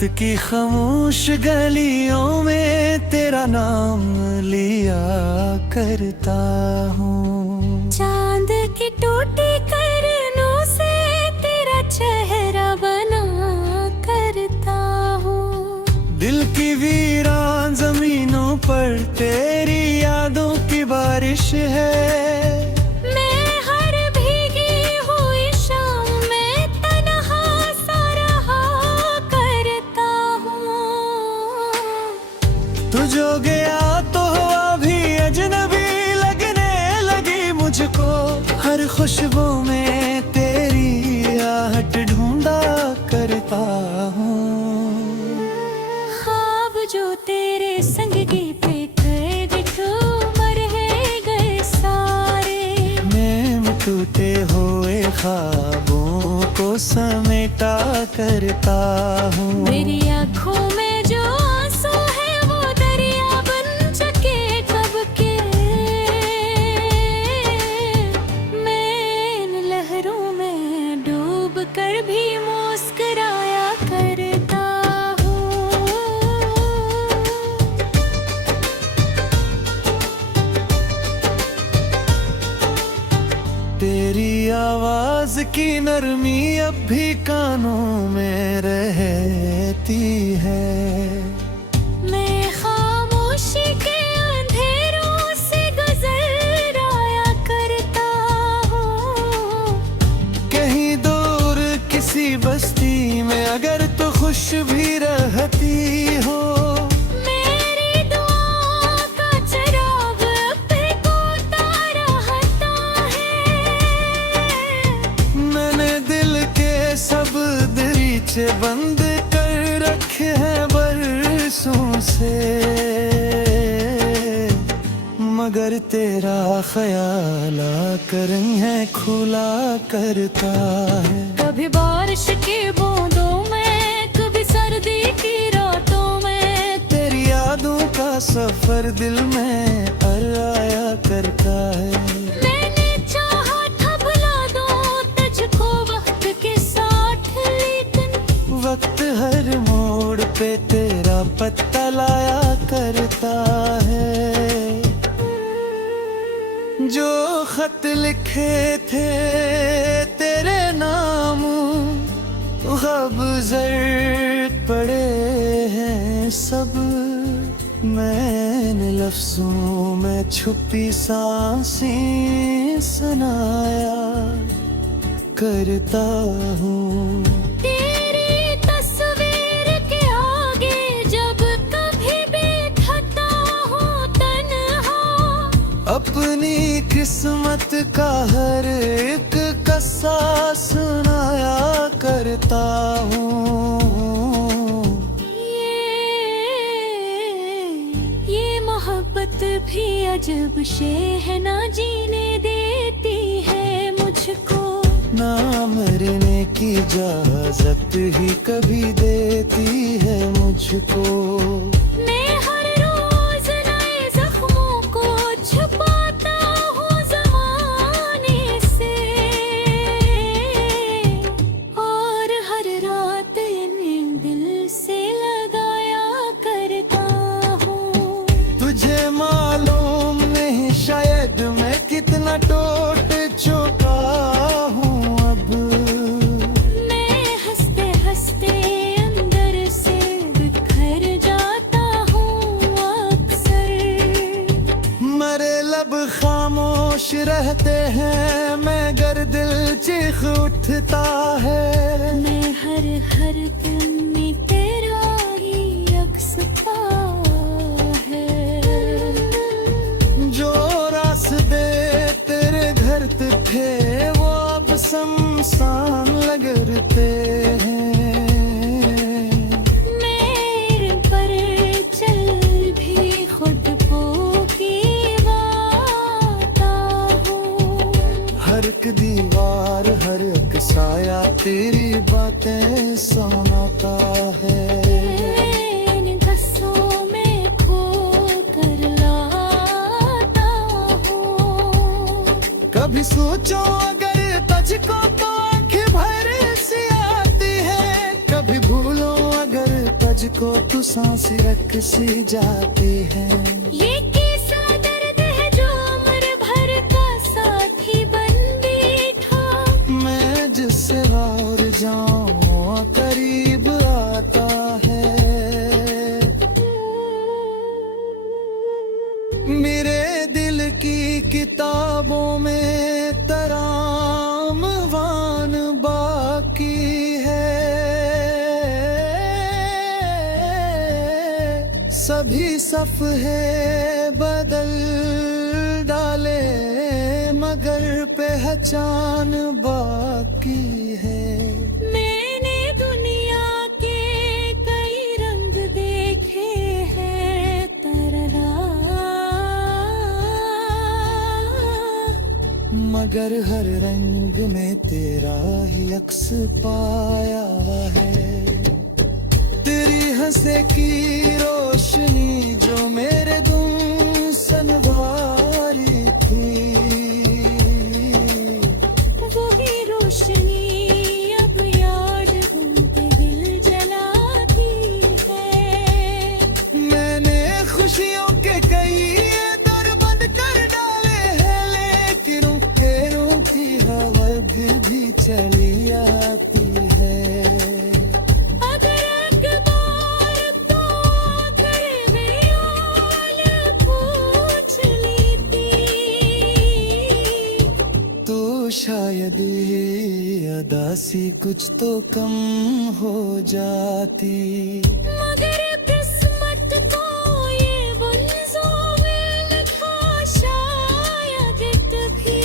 रात की खामोश गलियों में तेरा नाम लिया करता हूँ। चांद की टूटी किरणों से तेरा चेहरा बना करता हूँ। दिल की वीरान जमीनों पर तेरी यादों की बारिश है। तू जो गया तो हवा भी अजनबी लगने लगी मुझको। हर खुशबू में तेरी आहट ढूंढा करता हूँ। ख्वाब जो तेरे संग की पे कैद मर गए सारे। मैं टूटे हुए ख्वाबों को समेटा करता हूँ। मेरी आँखों में जो कर भी मुस्कुराया करता हूँ। तेरी आवाज की नरमी अब भी कानों में रहती है। मैं खामोशी के अंधेरों से गुजर आया करता हूँ। कहीं किसी बस्ती में अगर तो खुश भी रहती हो। मेरी दुआ का चिराग भिगोता रहता है। मैंने दिल के सब दरीचे बंद कर रखे हैं बरसों से, मगर तेरा ख्याल आकर है खुला करता है। कभी बारिश की बूंदों में, कभी सर्दी की रातों में तेरी यादों का सफर दिल में आया करता है। मैंने चाहा था भुला दूं तुझको वक्त के साथ, लेकिन वक्त हर मोड़ पे तेरा पत्ता लाया करता है। जो खत लिखे थे तेरे नाम अब जर्द पड़े हैं सब। मैंने लफ्जों में छुपी सांसें सुनाया करता हूँ। तेरी तस्वीर के आगे जब कभी भी थकता हूँ तन्हा, अपनी किस्मत का हर एक किस्सा सुनाया करता हूँ। ये मोहब्बत भी अजब शे है, ना जीने देती है मुझको, ना मरने की इजाजत ही कभी देती है मुझको। मैं हर रोज नए जख्मों को छुपाता हूँ ज़माने से, और हर रात इन्हें दिल से लगाया करता हूँ। तुझे मालूम नहीं शायद मैं कितना टूट चुका हूँ अब। मैं हंसते हंसते अंदर से बिखर जाता हूँ अक्सर। मरे लब खामोश रहते हैं मगर दिल चीख उठता है। मैं हर दिन में तेरा ही अक्स पा है। जो रास्ते तेरे घर थे वो अब शमशान लगते हैं। मेरे पर चल भी खुद को की गाता हूँ। हर एक दीवार हर एक साया तेरी बातें सुनाता है। इन गस्सों में खो कर लाता हूँ। कभी सोचो अगर तुझको तो आंखें भर सी आती है, कभी भूलो अगर मुझको तू सांस रख सी जाती है। ये कैसा दर्द है जो उम्र भर का साथी बन बैठा। मैं जिससे और जाऊं करीब आता है। मेरे दिल की किताबों में तरामवान बाकी है। सभी सफ़े बदल डाले मगर पहचान बाकी है। मैंने दुनिया के कई रंग देखे हैं तरला, मगर हर रंग में तेरा ही अक्स पाया है। तेरी हंसे की रोशनी जो मेरे गुम सनवारी थी, वही रोशनी अब याद घूमते दिल जलाती है। मैंने खुशियों के कई दर बंद कर डाले हैं, लेकिन रुकी हवा फिर भी चली आती है। शायद ये अदा सी कुछ तो कम हो जाती, मगर किस्मत को ये बुलंदों में लिखा शायद भी।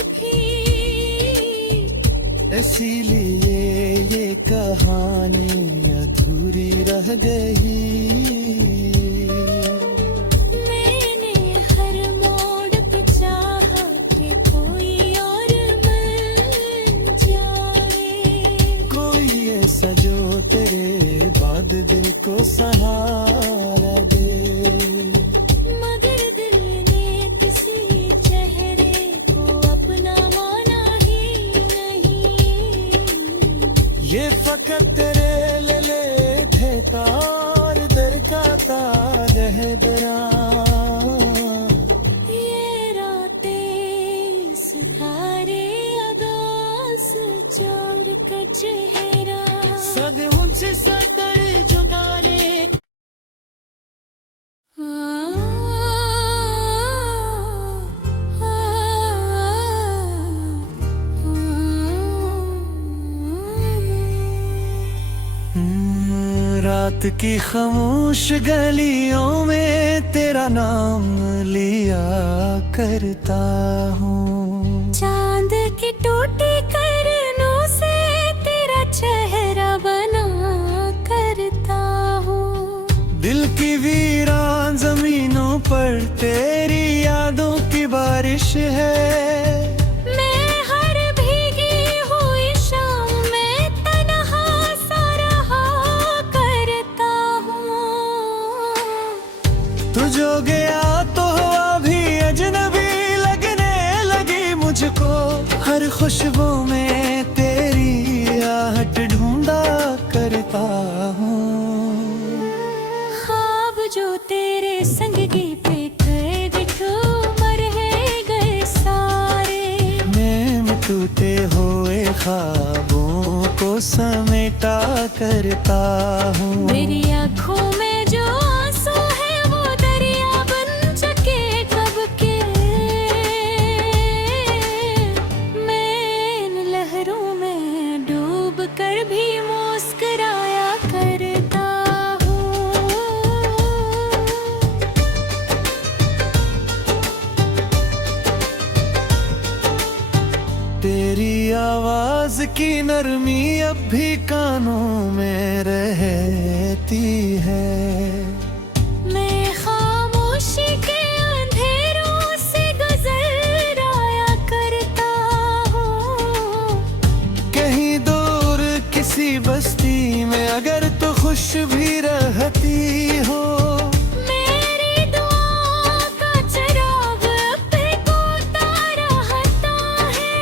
इसीलिए ये कहानी अधूरी रह गई। जो तेरे बाद दिल को सहारा दे, मगर दिल ने किसी चेहरे को अपना माना ही नहीं। ये फकत तेरे ले देता और दर का ताज है दरा। ये रातें इस खारे आगास चोर का चेहरा सद मुझसे सतर जुदारे। रात की खामोश गलियों में तेरा नाम लिया करता हूँ। चांद की टूटी किरणों से तेरा चेहरा बना करता हूँ। दिल की वीरान जमीनों पर तेरी यादों की बारिश है। मैं हर भीगी हुई शाम में तन्हा सा रहा करता हूँ। तू जो गया तो अभी अजनबी लगने लगी मुझको। हर खुशबू में तेरी आहट ढूंढा करता हूँ। ख्वाब जो तेरे संग की पे कैद ठूमर है गए सारे। मैं टूटे हुए ख्वाबों को समेटा करता हूँ। मेरी आँखों में जो आंसू है वो दरिया बन चुके कब के। मैं इन लहरों में डूब कर भी मुस्कुराया करता हूँ। तेरी आवाज की नरमी अब भी कानों में रहती है। मैं खामोशी के अंधेरों से गुजर आया करता हूँ। कहीं दूर किसी बस्ती में अगर तो खुश भी रहती हो। मेरी दुआ का चिराग पे कोता रहता है।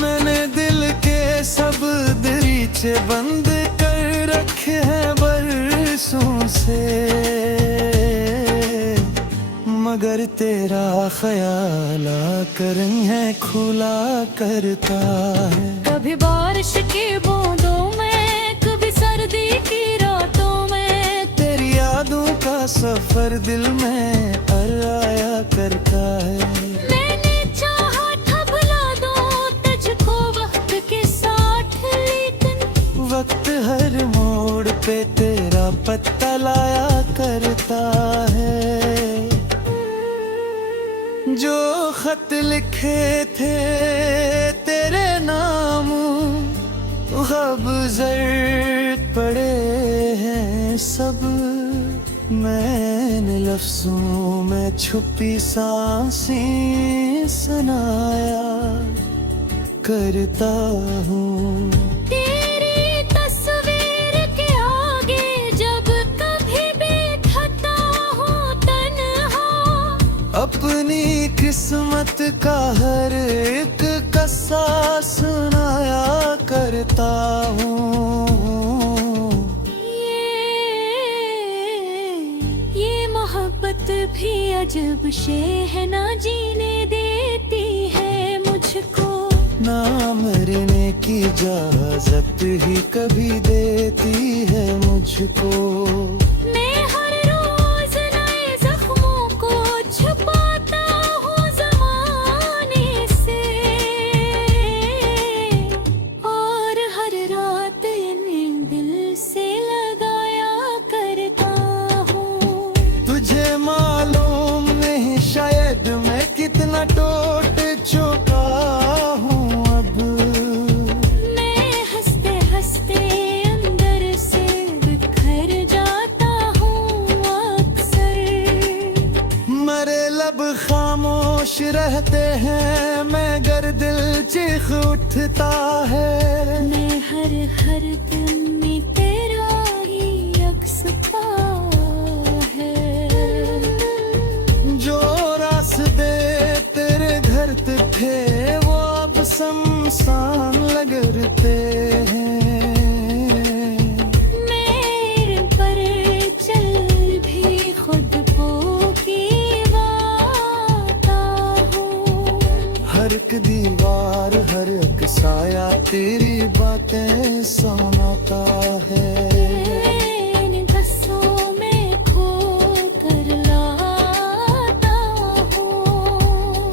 मैंने दिल के सब दरीचे बंद कर रखे हैं। कर तेरा ख्याल आकर है खुला करता है। कभी बारिश की बूंदों में, कभी सर्दी की रातों में, तेरी यादों का सफर दिल में आया करता है। मैंने चाहा था भुला दूं तुझको वक्त के साथ, लेकिन वक्त हर मोड़ पे तेरा पत्ता लाया करता है। जो खत लिखे थे तेरे नाम अब जर्द पड़े हैं सब। मैंने लफ्जों में छुपी सांसें सुनाया करता हूँ। तेरी तस्वीर के आगे जब कभी बैठता हूँ तन्हा, अपनी किस्मत का हर एक किस्सा सुनाया करता हूँ। ये मोहब्बत भी अजब शे है, ना जीने देती है मुझको, ना मरने की इजाजत ही कभी देती है मुझको। मैं हर रोज नए जख्मों को छुपाता हूँ ज़माने से, और हर रात इन्हें दिल से लगाया करता हूँ। तुझे मालूम नहीं शायद मैं कितना टूट चुका हूँ अब। मैं हंसते हंसते अंदर से बिखर जाता हूँ अक्सर। मरे लब खामोश रहते हैं मगर दिल चीख उठता है। मैं हर दिन में तेरा ही अक्स पा है। जो रास्ते तेरे घर थे वो अब शमशान लगते हैं। मेरे पर चल भी खुद को की बाता हूँ। हर एक दीवार हर एक साया तेरी बातें सुनाता है। इन गस्सों में खो कर लाता हूँ।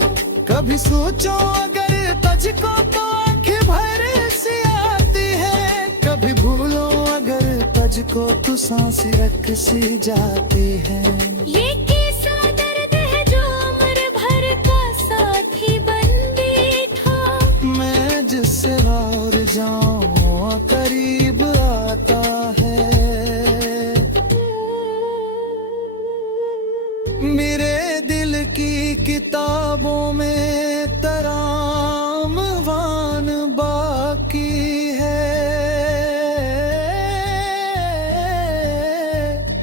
कभी सोचो अगर तुझको तो आंखें भर सी आती है। कभी भूलो अगर तुझको तो सांस रख सी जाती है। ये कैसा दर्द है जो उम्र भर का साथी बन बैठा। मैं जिससे और जाऊं करीब आता है। मेरे दिल की किताबों में तराम वान बाकी है।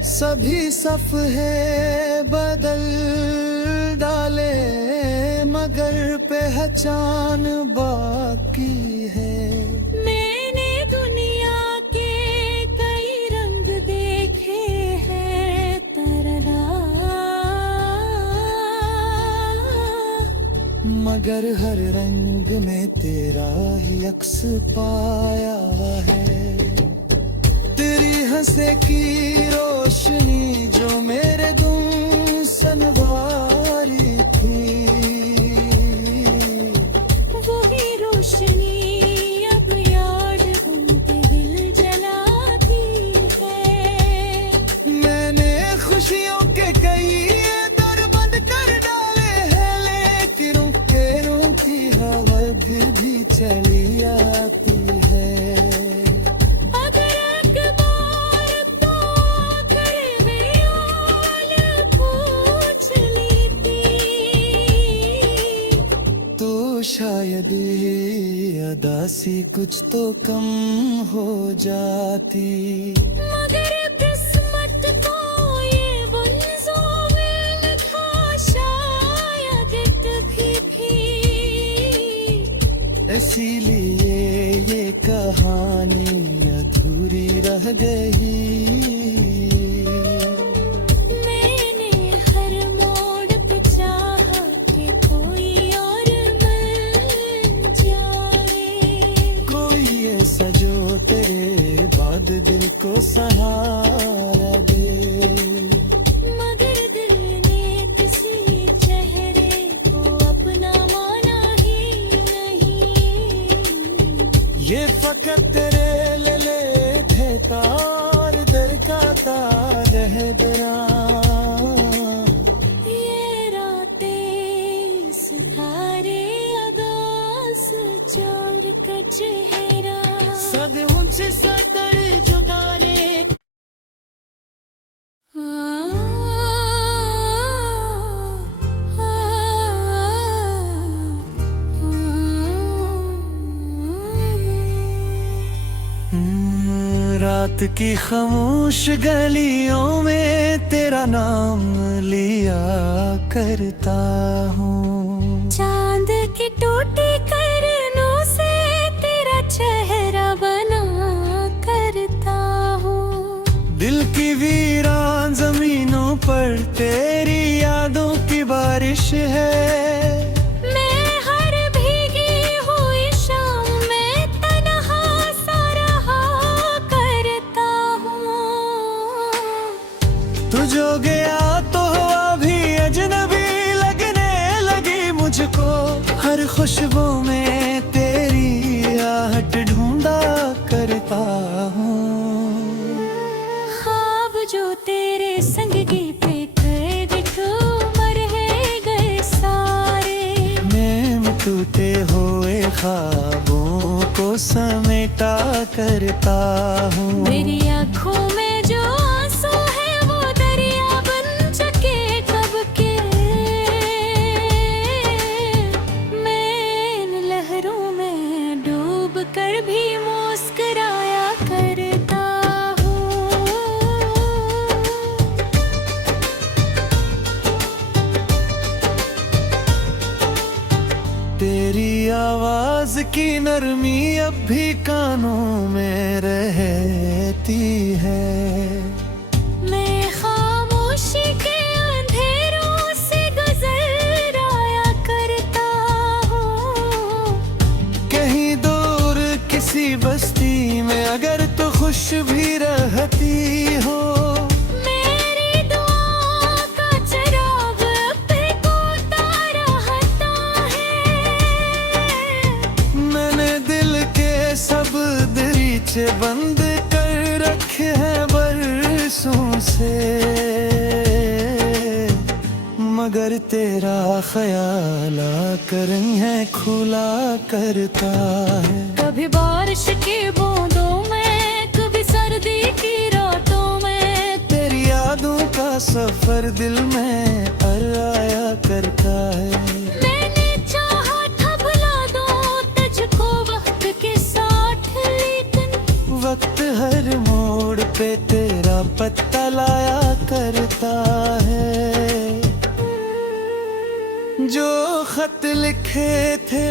सभी सफ़े बदल डाले मगर पहचान बाकी है। मैंने दुनिया के कई रंग देखे हैं तरला, मगर हर रंग में तेरा ही अक्स पाया है। तेरी हंसे की रोशनी जो मेरे गुम सनवारी थी, वही रोशनी अब याद घूमते दिल जलाती है। मैंने खुशियों के कई दर बंद कर डाले हैं, लेकिन रुकी हवा फिर भी चली आती है। अगर एक बार तो आखिर में हाल पूछ लेती, तो शायद ये अदा सी कुछ तो कम हो जाती। मगर किस्मत को ये बुलज़ोमेल था शायद कभी भी। इसीलिए ये कहानी अधूरी रह गई। मैंने हर मोड़ पे सहारा दे। मगर दिल ने किसी चेहरे को अपना माना ही नहीं। ये फकत तेरे ले देता और दर का रहबरा। ये रातें सुखारे आगास चोर का चेहरा। सद मुझसे सदर जुदारे। रात की खामोश गलियों में तेरा नाम लिया करता हूँ। चांद की टूटी किरणों से तेरा चेहरा बना करता हूँ। दिल की वीरान जमीनों पर तेरी यादों की बारिश है। मैं हर भीगी हुई शाम में तन्हा सा रहा करता हूँ। तू जो गया तो हवा भी अजनबी लगने लगी मुझको। हर खुशबू में तेरी आहट ढूंढा करता हूँ। ख्वाब जो तेरे संग की पे कैद ठूमर है गए सारे। मैं टूटे हुए ख्वाबों को समेटा करता हूँ। मेरी आँखों में जो आंसू है वो दरिया बन चुके कब के। मैं इन लहरों में डूब कर भी मुस्कुराया करता हूँ। तेरी आवाज की नरमी अब भी कानों में रहती है। मैं खामोशी के अंधेरों से गुजर आया करता हूँ। कहीं दूर किसी बस्ती में अगर तो खुश भी रहती हो। मेरी दुआ का चिराग अब गोता रहता है। मैंने दिल के सब दरीचे बंद कर रखे हैं बरसों से। मगर तेरा ख्याल आकर है खुला करता है। कभी बारिश की बूंदों में कभी सर्दी की रातों में। तेरी यादों का सफर दिल में आया करता है। मैंने चाहा था भुला दूं तुझको वक्त के साथ, लेकिन वक्त हर मोड़ पे तेरा पत्ता लाया करता है। जो खत लिखे थे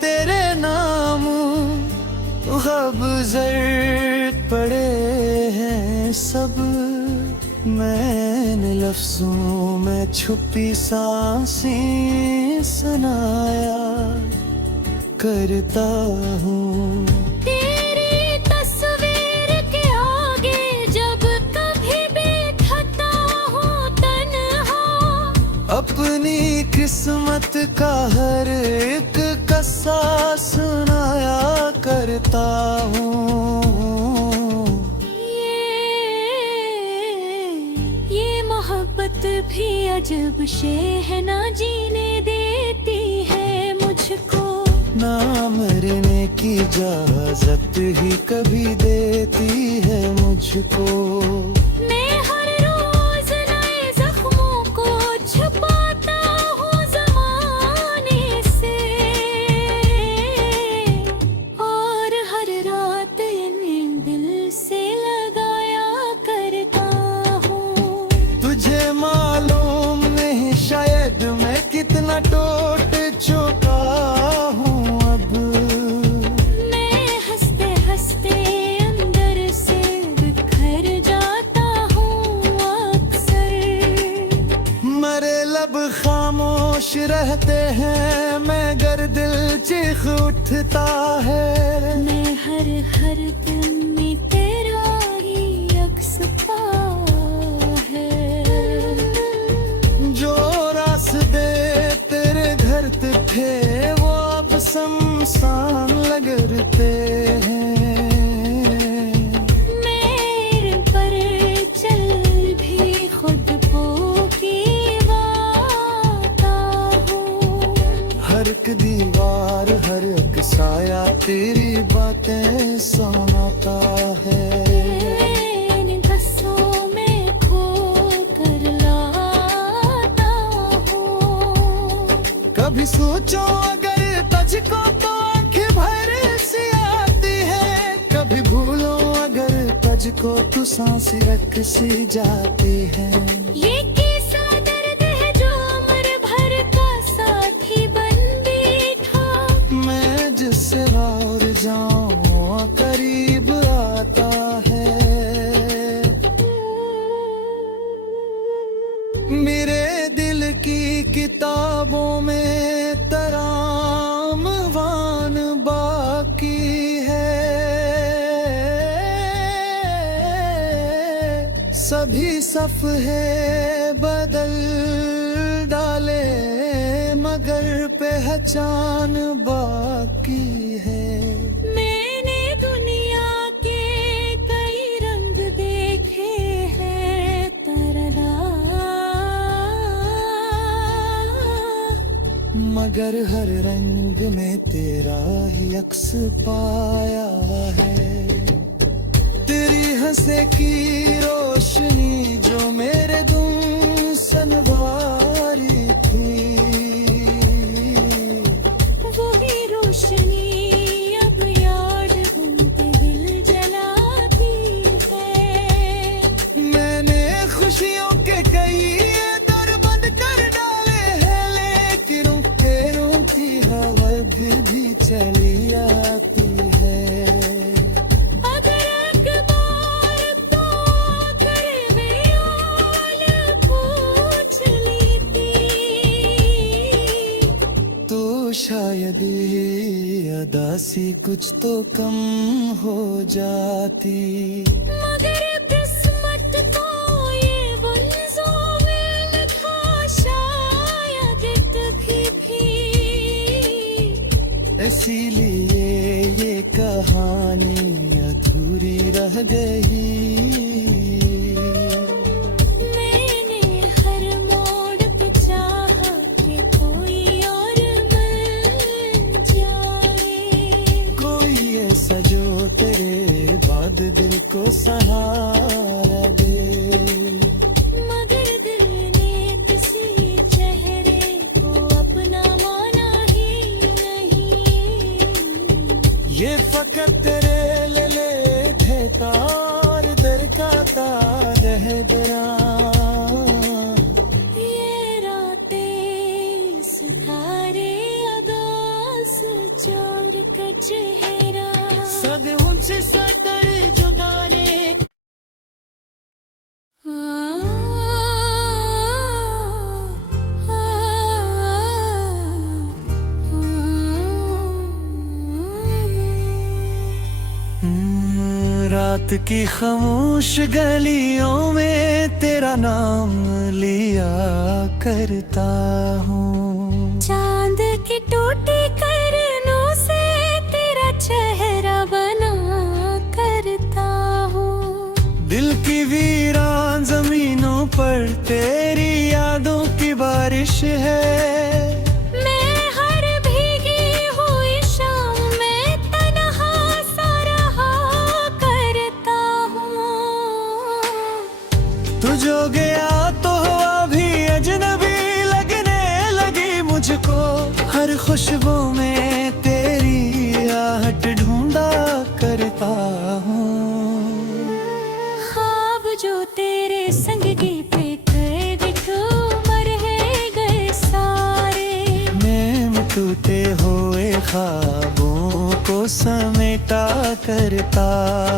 तेरे नाम ख्वाब जर्द पड़े हैं सब। मैंने लफ्जों में छुपी सांसें सुनाया करता हूँ। तेरी तस्वीर के आगे जब कभी बैठता हूँ तन्हा। अपनी किस्मत का हर एक कस्सा सुनाया करता हूँ। ये मोहब्बत भी अजब शे है, ना जीने देती है मुझको। ना मरने की इजाजत ही कभी देती है मुझको। मैं हर रोज नए जख्मों को छुपाता हूँ ज़माने से। और हर रात इन्हें दिल से लगाया करता हूँ। तुझे मालूम नहीं शायद मैं कितना टूट चुका हूँ अब। मैं हंसते हंसते अंदर से बिखर जाता हूँ अक्सर। मरे लब खामोश रहते हैं मगर दिल चीख उठता है। मैं हर दिन में तेरा थे वो अब शमशान लगते हैं। मेरे पर चल भी खुद को कीवाता हूँ। हर एक दीवार हर एक साया तेरी बातें सुनाता है। इन गस्सों में खो कर लाता हूँ। कभी सोचो अगर तुझको तो आंखें भर सी आती है। कभी भूलो अगर तुझको तो सांस रख सी जाती है। ये कैसा दर्द है जो उम्र भर का साथी बन बैठा। मैं जिससे और जाऊं करीब आता है। मेरे दिल की किताबों में तरामवान बाकी है। सभी सफ़े बदल डाले मगर पहचान बाकी है। मैंने दुनिया के कई रंग देखे हैं तरला। मगर हर रंग में तेरा ही अक्स पाया है। तेरी हंसे की रोशनी जो मेरे गुम सनवारी थी। वही रोशनी अब याद घूमते दिल जलाती है। मैंने खुशियों के कई दर बंद कर डाले हैं। लेकिन तेरों की हवा फिर भी चली आती है। अगर एक बार तो आकर बेहाल पूछ लेती तो शायद ये अदासी कुछ तो कम हो जाती। मगर किस्मत को ये बुलज़ों में लिखा शायद कभी भी। इसीलिए ये कहानी अधूरी रह गई। मैंने हर मोड़ पे चाहा कि कोई और मिल जाए। कोई ऐसा जो तेरे बाद दिल को सहारा दे। मगर दिल ने किसी चेहरे को अपना माना ही नहीं। ये फकत तेरे ले थे तार दर का तार है दरा। ये रातें सितारे अदास चोर का चेहरा। सद उनसे सदर जुदाने रात की खामोश गलियों में तेरा नाम लिया करता हूँ। चांद की टूटी करनों से तेरा चेहरा बना करता हूँ। दिल की वीरान जमीनों पर तेरी यादों की बारिश है। मैं हर भीगी हुई शाम में तन्हा सा रहा करता हूँ। तू जो गया तो हवा भी अजनबी लगने लगी मुझको। हर खुशबू में तेरी आहट ढूंढा करता हूँ। ख्वाब जो तेरे संग की पे कैद ठूमर है गए सारे। मैं टूटे हुए ख्वाबों को समेटा करता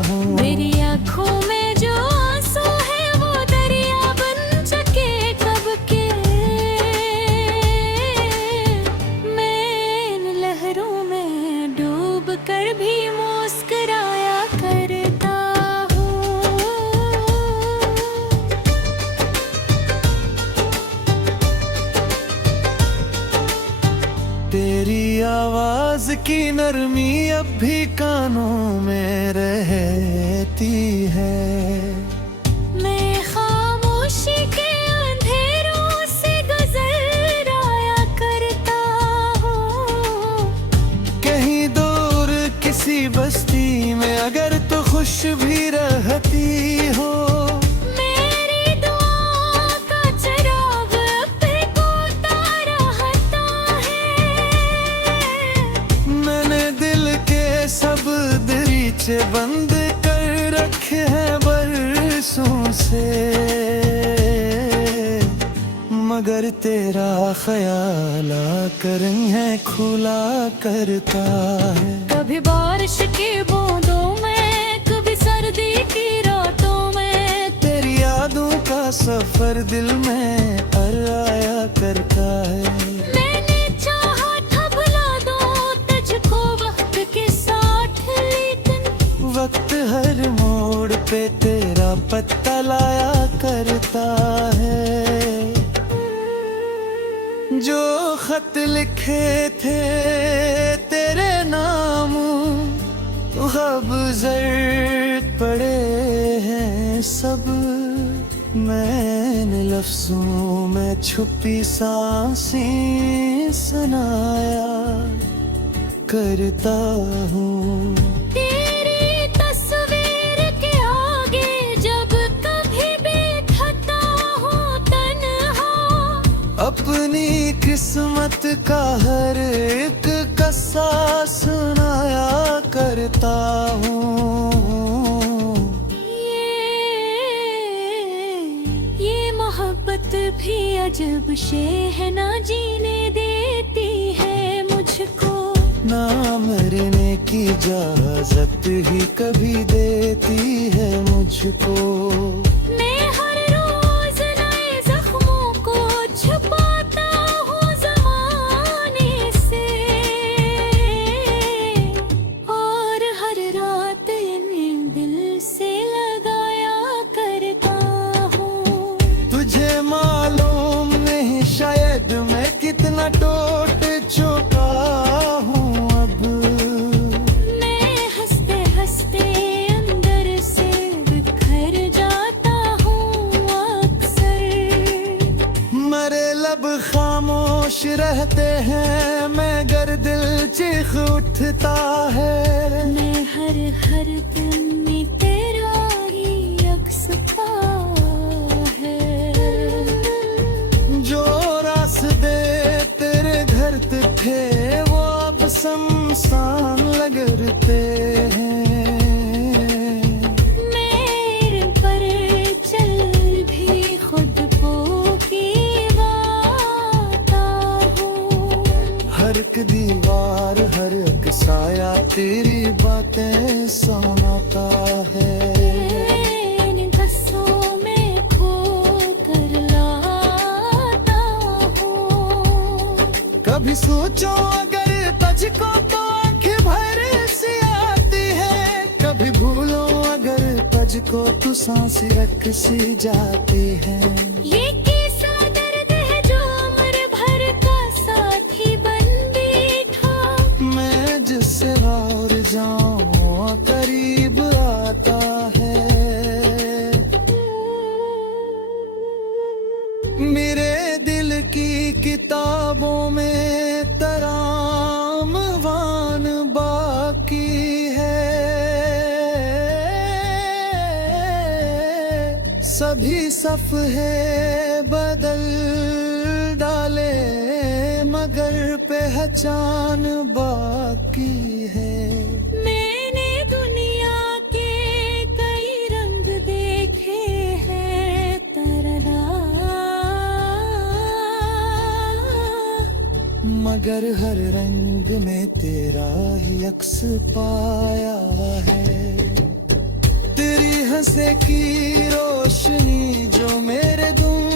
हूँ। मेरी आँखों में जो आंसू है वो दरिया बन चुके कब के। मैं इन लहरों में डूब कर भी मुस्कुराया करता हूँ। की नरमी अब भी कानों में रहती है। मैं खामोशी के अंधेरों से गुजराया करता हूँ। कहीं दूर किसी बस्ती में अगर तो खुश भी रहती हो। मेरी दुआ का चिराग भिगोता रहता है। मैंने दिल के सब दरीचे बंद कर रखे हैं बरसों से, मगर तेरा ख्याल आकर है खुला करता है। कभी बारिश की बूंदों में, कभी सर्दी की रातों में, तेरी यादों का सफर दिल में आया करता है। मैंने चाहा था भुला दूं तुझको वक्त के साथ, लेकिन वक्त हर मोड़ पे तेरा पत्ता लाया करता है। जो खत लिखे थे तेरे नाम अब जर्द पड़े हैं सब। मैंने लफ्जों में छुपी सांसें सुनाया करता हूँ। तेरी तस्वीर के आगे जब कभी बैठता हूँ तन्हा, अपनी किस्मत का हर एक कस्सा सुनाया करता हूँ। ये मोहब्बत भी अजब शे है, ना जीने देती है मुझको, ना मरने की इजाजत ही कभी देती है मुझको। मैं हर रोज नए जख्मों को छुपाता हूँ ज़माने से, और हर रात इन्हें दिल से लगाया करता हूँ। तुझे मालूम नहीं शायद मैं कितना टूट चुका हूँ अब। मैं हंसते हंसते अंदर से बिखर जाता हूँ अक्सर। मरे लब खामोश रहते हैं मगर दिल चीख उठता है। मैं हर दिन में तेरा ही अक्स पा है। जो रास्ते तेरे घर थे वो अब शमशान लगते हैं। मेरे पर चल भी खुद को की बाता हूँ। हर एक दीवार हर एक साया तेरी बातें सुनाता है। इन कस्सों में खो कर लाता हूँ। कभी सोचो अगर तुझको तो आंखें भर सी आती है। कभी भूलो अगर तुझको तो सांस रख सी जाती है। ये कैसा दर्द है जो उम्र भर का साथी बन बैठा। मैं जिससे और जाऊं करीब आता है। मेरे दिल की किताबों में तराम वान बाकी है। सभी सफ़े बदल डाले मगर पहचान बाकी है। मैंने दुनिया के कई रंग देखे हैं तरला, मगर हर रंग में तेरा ही अक्स पाया है। तेरी हंसे की रोशनी जो मेरे गुम